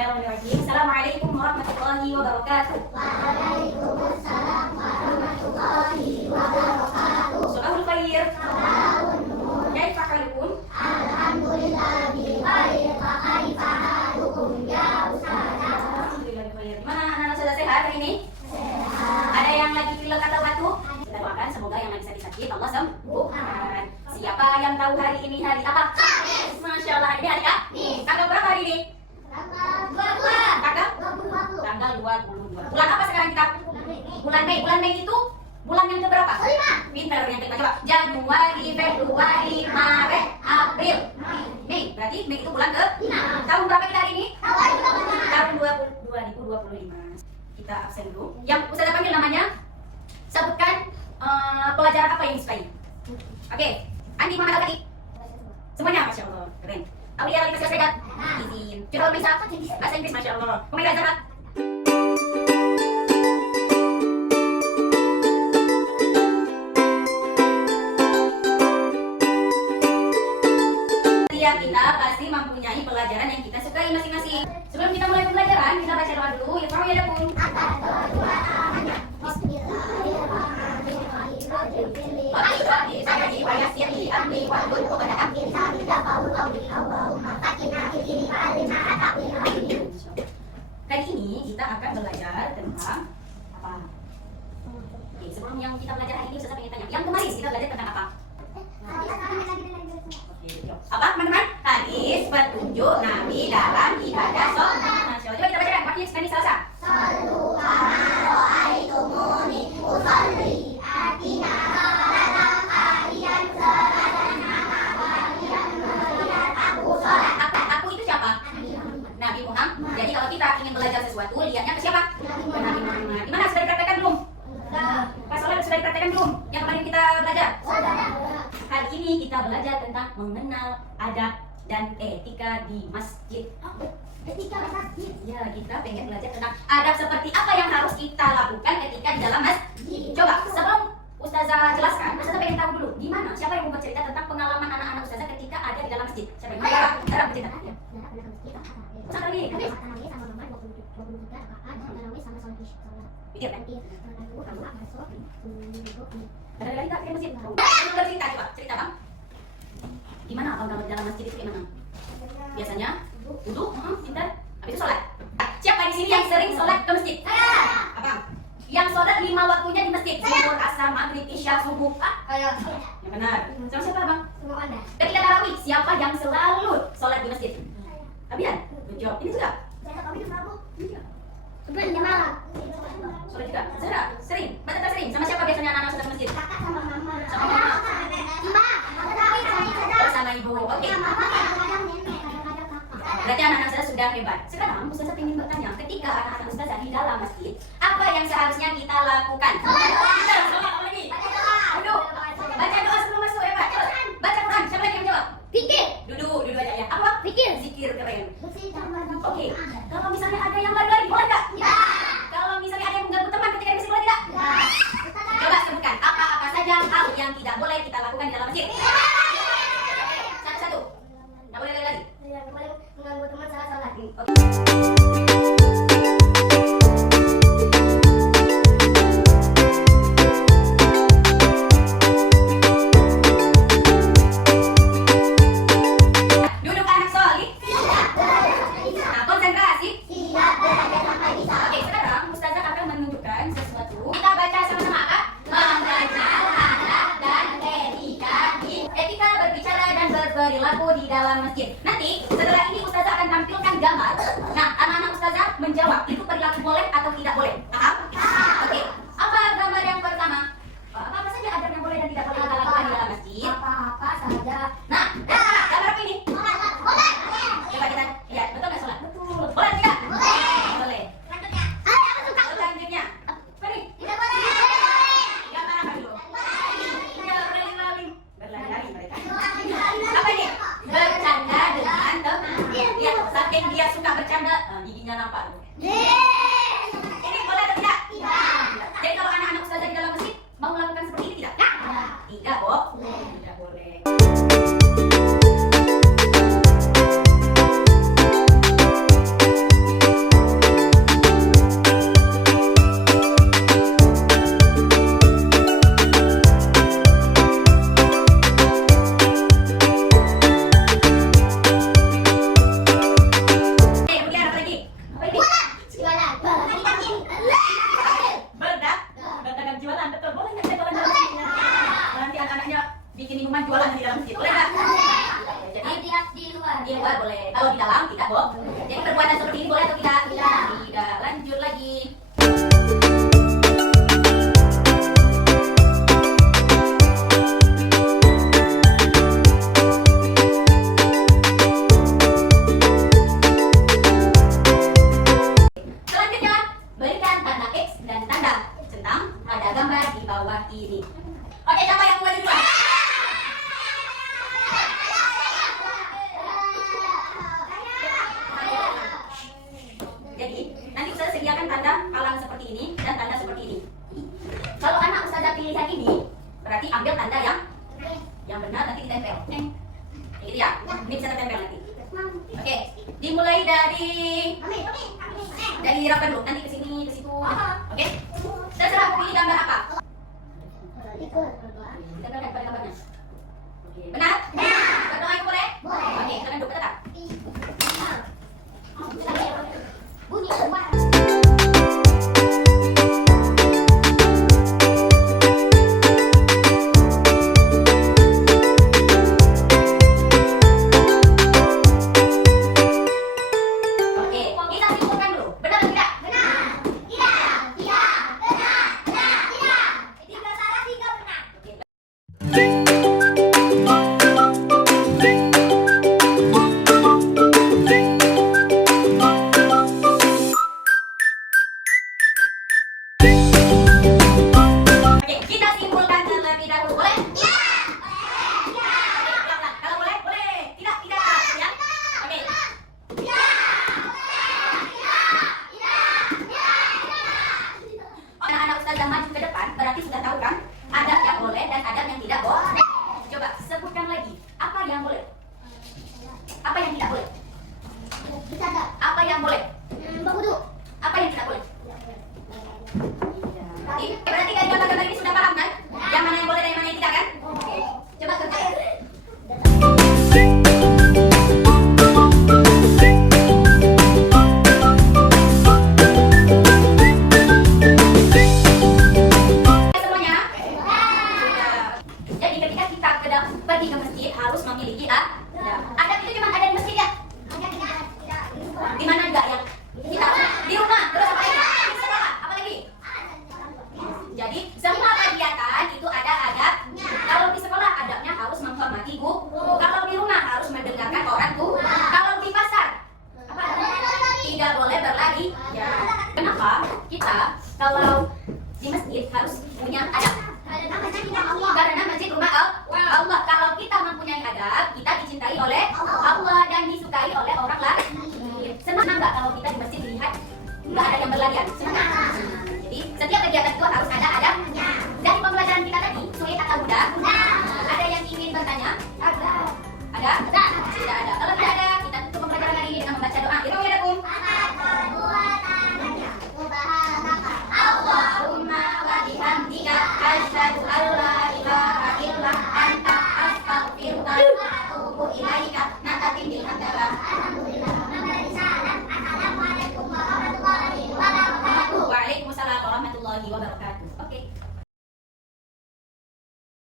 Assalamualaikum warahmatullahi wabarakatuh. Waalaikumsalam warahmatullahi wabarakatuh. Sabahul khair. Kaifa halukum? Alhamdulillah bikhair. Wa kaifa halukum ya Ustaz? Alhamdulillah bikhair. Gimana anak-anak sudah sehat hari ini? Sehat. Ada yang lagi pilek atau batuk? Kita doakan semoga yang lagi sakit-sakit Allah sembuhkan. Siapa yang tahu hari ini hari apa? Kamis. Masya Allah, ini hari Kamis. Tanggal berapa hari ini? Tanggal 22. Bulan apa sekarang kita? Bulan Mei. Bulan Mei itu bulan yang keberapa? Pintar yang kelima. Coba. Januari, Februari, Maret, April, Mei. Berarti Mei itu bulan ke? Tahun berapa kita hari ini? Tahun 2025. Kita absen dulu. Yang Ustazah panggil namanya, sebutkan pelajaran apa yang disukai. Oke. Andi Muhammad Al-Fatih. Semuanya Masya Allah. Keren. Aulia Lali Masih Serikat. Izin. Curhal Maisa. Bahasa Inggris Masya Allah. Umairah Zahra. Setiap kita pasti mempunyai pelajaran yang kita sukai masing-masing. Sebelum kita mulai pembelajaran, kita baca doa dulu. Ya Farah ya pun. Kali ini kita akan belajar tentang apa? Oke, sebelum yang kita belajar hari ini, saya ingin tanya, yang kemarin kita belajar tentang apa? Oke, apa teman-teman? Hadis petunjuk Nabi dalam ibadah sholat. Coba kita bacakan, waktunya sekali Selasa. Sallu kama ra'aitumuni usolli. Artinya sholatlah kalian sebagaimana kalian melihat aku sholat. Aku itu siapa? Nabi Muhammad. Jadi kalau kita ingin belajar sesuatu, lihatnya ke siapa? Ke Nabi Muhammad. Gimana? Sudah dipraktekkan belum? Pas sholat sudah dipraktekkan belum? Yang kemarin kita belajar? Hari ini kita belajar tentang mengenal adab dan etika di masjid. Etika masjid. Ya, kita pengen belajar tentang adab seperti apa yang harus kita lakukan ketika di dalam masjid. Coba, sebelum Ustazah jelaskan, Ustazah pengen tahu dulu, gimana? Siapa yang mau bercerita tentang pengalaman anak-anak Ustazah ketika ada di dalam masjid? Siapa yang mau? Cara bercerita. Ustazah lagi. Pikir kan? Ada lagi tak di masjid? Bercerita, coba cerita bang. Gimana abang kalau di dalam masjid itu gimana? Biasanya duduk, pintar. Habis itu sholat. Siapa di sini yang sering sholat ke masjid? Abang. Yang sholat 5 waktunya di masjid. Zuhur, asar, maghrib, isya, subuh. Yang benar. Sama siapa abang? Ketika tarawih, siapa yang selalu sholat di masjid? Abian. Jawab. Ini juga. Sholat juga. Zahra, sering. Mata sering. Sama siapa biasanya anak-anak sholat ke masjid? Sama mama. Oh, sama ibu. Oke. Berarti anak-anak Ustazah sudah hebat. Sekarang Ustazah ingin bertanya, ketika anak-anak Ustazah di dalam masjid, apa yang seharusnya kita lakukan? Sholat lagi. Duduk. Baca doa sebelum masuk ya Pak. Baca Quran. Siapa lagi yang jawab? Pikir. Duduk aja ya. Apa? Pikir. Zikir keren. Oke. Kalau misalnya ada yang lari-lari, boleh nggak? Kalau misalnya ada yang mengganggu teman ketika di masjid, boleh tidak? Coba sebutkan apa-apa saja hal yang tidak boleh kita lakukan di dalam masjid. Satu-satu. Nggak boleh lari-lari. Mengganggu teman saat sholat. Oke. Duduk anak solih. Nah, konsentrasi. Oke, sekarang Ustazah akan menunjukkan sesuatu. Kita baca sama-sama apa? Mengenal adab dan etika berbicara dan berperilaku di dalam masjid. Nanti setelah ini Ustazah akan tampilkan gambar. Nah, anak-anak Ustazah menjawab itu perilaku boleh atau tidak boleh. Paham? Oke. Apa gambar yang pertama? Apa saja adab yang boleh dan tidak boleh kita lakukan di dalam masjid? Apa-apa saja. Nah, gambar apa ini? Coba kita lihat, betul nggak sholat? Betul. Boleh tidak? Boleh. Selanjutnya. Apa nih? Gambar apa dulu? Berlari-lari. Berlari-lari mereka. Apa ini? Bercanda dengan teman. Ya, saking dia suka bercanda, giginya nampak. Ini boleh atau tidak? Jadi kalau anak-anak Ustazah di dalam masjid mau melakukan seperti ini tidak? Tidak, Bob. Tidak boleh. ambil tanda yang benar, nanti ditempel. Gitu ya. Ini bisa ditempel nanti. Oke, dimulai dari rapat dulu, nanti ke sini, ke situ. Oke. Terserah mau pilih gambar apa. Ditempelkan pada gambarnya. Oke, benar? Berdoa itu boleh? Oke, kita duduk tetap. Bunyi semua. Oke, kita simpulkan dulu. Benar atau tidak? Tiga salah, tiga benar. Oke, kita simpulkan terlebih dahulu. Boleh? Oke, ulang. Kalau boleh, boleh. Tidak, ya. Oke. Anak-anak Ustazah maju ke depan, berarti sudah tahu kan? Adab yang boleh dan adab yang tidak boleh. Coba sebutkan lagi, apa yang boleh? Apa yang tidak boleh? Bisa tak? Apa yang boleh? Berwudu. Apa yang tidak boleh? Berarti dari gambar-gambar ini sudah paham kan? Yang mana yang boleh dan yang mana yang tidak kan? Oke. Coba kerjakan. Semuanya? Sudah. Jadi ketika kita pergi ke masjid harus memiliki adab. Adab itu cuma ada di masjid ya? Di mana enggak yang kita di rumah terus apa lagi? Di sekolah apa lagi? Jadi semua kegiatan itu ada adabnya. Kalau di sekolah adabnya harus menghormati guru. Kalau di rumah harus mendengarkan orang tua. Kalau di pasar apa? Tidak boleh berlari. Ya. Kenapa? Kita kalau di masjid harus punya adab. Karena masjid rumah Allah. Kalau kita mempunyai adab, kita dicintai oleh Allah dan disukai oleh orang lain. Senang nggak kalau kita di masjid dilihat nggak ada yang berlarian? Senang. Jadi setiap kegiatan itu harus ada adabnya. Dari pembelajaran kita tadi, sulit atau mudah? Ada yang ingin bertanya? Ada? Tidak ada. Kalau tidak ada, kita tutup pembelajaran hari ini dengan membaca doa. Allahumma wa bihamdika asyhadu an la ilaha illa anta astaghfiruka wa atubu ilaika. Natatin bil hamdalah. Waalaikumsalam warahmatullahi wabarakatuh. Oke.